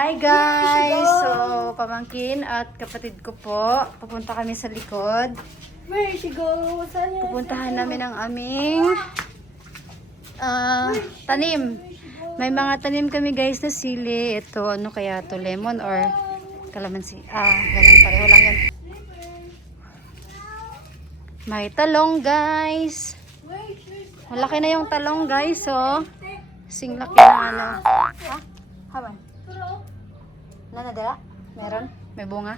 Hi guys! So, pamangkin at kapatid ko po. Pupunta kami sa likod. Where she go? Saan yun? Pupuntahan namin ang aming tanim. May mga tanim kami guys na sili. Ito, ano kaya to? Lemon or kalamansi? Ganun. Pareho lang yan. May talong guys. Malaki na yung talong guys, oh. Singlaki na ano. Haban. Nanadala? Meron? May bunga?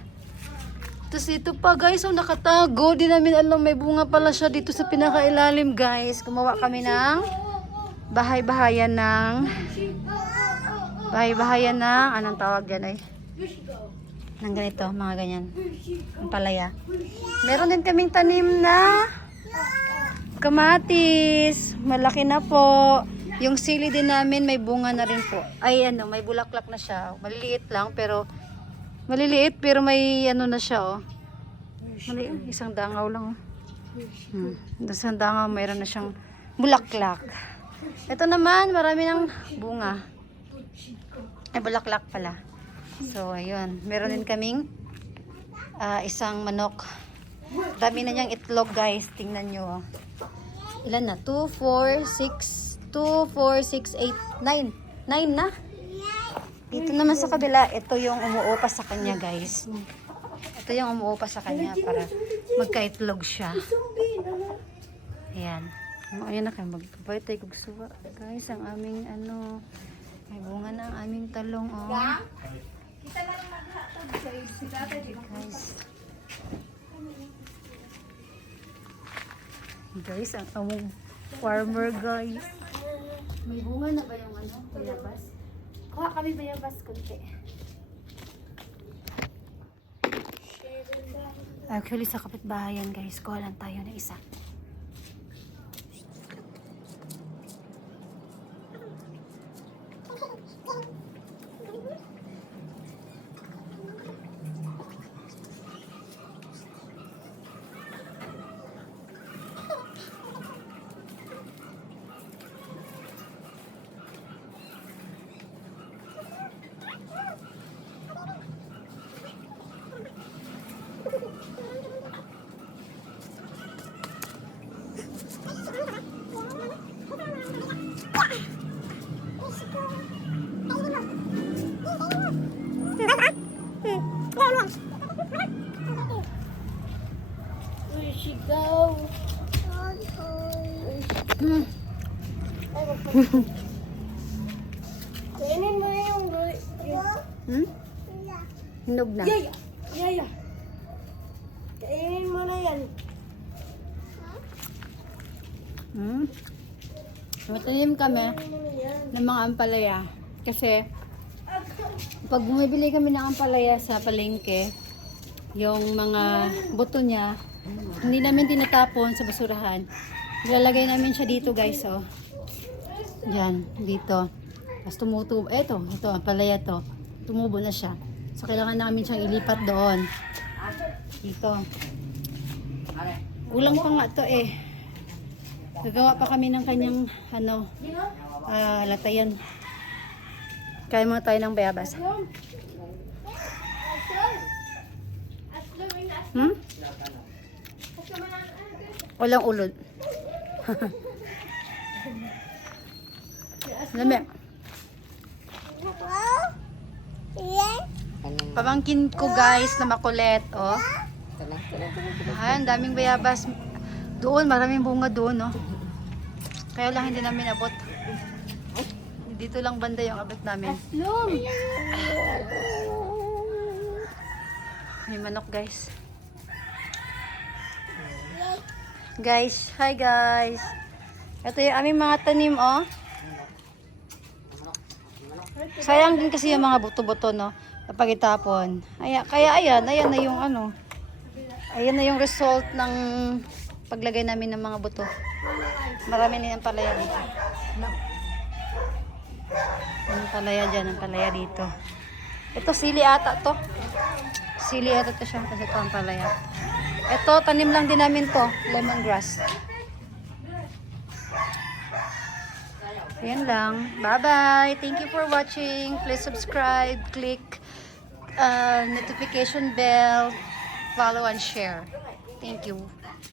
Tapos ito pa guys, oh, nakatago. Di namin alam may bunga pala siya dito sa pinakailalim guys. Gumawa kami ng bahay-bahayan ng anong tawag dyan ay? Ng ganito, mga ganyan. Ang palaya. Meron din kaming tanim na kamatis. Malaki na po. Yung sili din namin may bunga na rin po. Ay ano, may bulaklak na siya. Maliliit pero may ano na siya, oh. Isang dangaw lang, oh. Isang dangaw mayroon na siyang bulaklak. Ito naman, marami ng bunga. Ay, bulaklak pala. So, ayun. Meron din kaming isang manok. Dami na niyang itlog, guys. Tingnan nyo, oh. Ilan na? 2, 4, 6, 8, 9. 9 na. Dito naman sa kabila, ito yung umuupa sa kanya, guys. Ito yung umuupa sa kanya para magka-itlog siya. Ayan. Ayan na kayo. Magkabay tayo kugsuwa. Guys, ang aming ano, may bunga na ang aming talong, oh. Kita lang maghatag sa tatay. Guys. Guys, ang among farmer, guys. May bunga na ba yung ano, bayabas? Kuha kami bayabas kunti. Actually, sa kapitbahayan, guys, kuha lang tayo na isa. Where she go? Kainin mo yung... Hinog na. Yaya. Kainin mo na yan. Matalim kami ng mga ampalaya. Kasi, pag bumibili kami ng ampalaya sa palengke, yung mga buto niya, hindi namin tinatapon sa basurahan. Ilalagay namin siya dito, guys, oh. Yan, dito. Tapos tumutubo. Ito, ampalaya to. Tumubo na siya. So, kailangan namin siyang ilipat doon. Dito. Kulang pa nga to, eh. Gagawa pa kami ng kanyang, ano, latayan. Kaya muna tayo ng bayabas. Walang ulod. Lami. Pamangkin ko guys na makulit, oh. Ayan, daming bayabas. Doon, maraming bunga doon, no. Kaya lang hindi namin abot. Dito lang banda yung abot namin. May manok, guys. Guys, hi guys. Ito yung aming mga tanim, oh. Sayang din kasi yung mga buto-buto, no. Kapag itapon. Kaya ayan na yung ano. Ayan na yung result ng paglagay namin ng mga buto. Marami din ang palaya dito. Ang palaya dyan, ang palaya dito. Ito, sili ata to. Sili ata to siya kasi ito ang palaya. Ito, tanim lang din namin to. Lemongrass. Yan lang. Bye-bye. Thank you for watching. Please subscribe, click notification bell, follow and share. Thank you.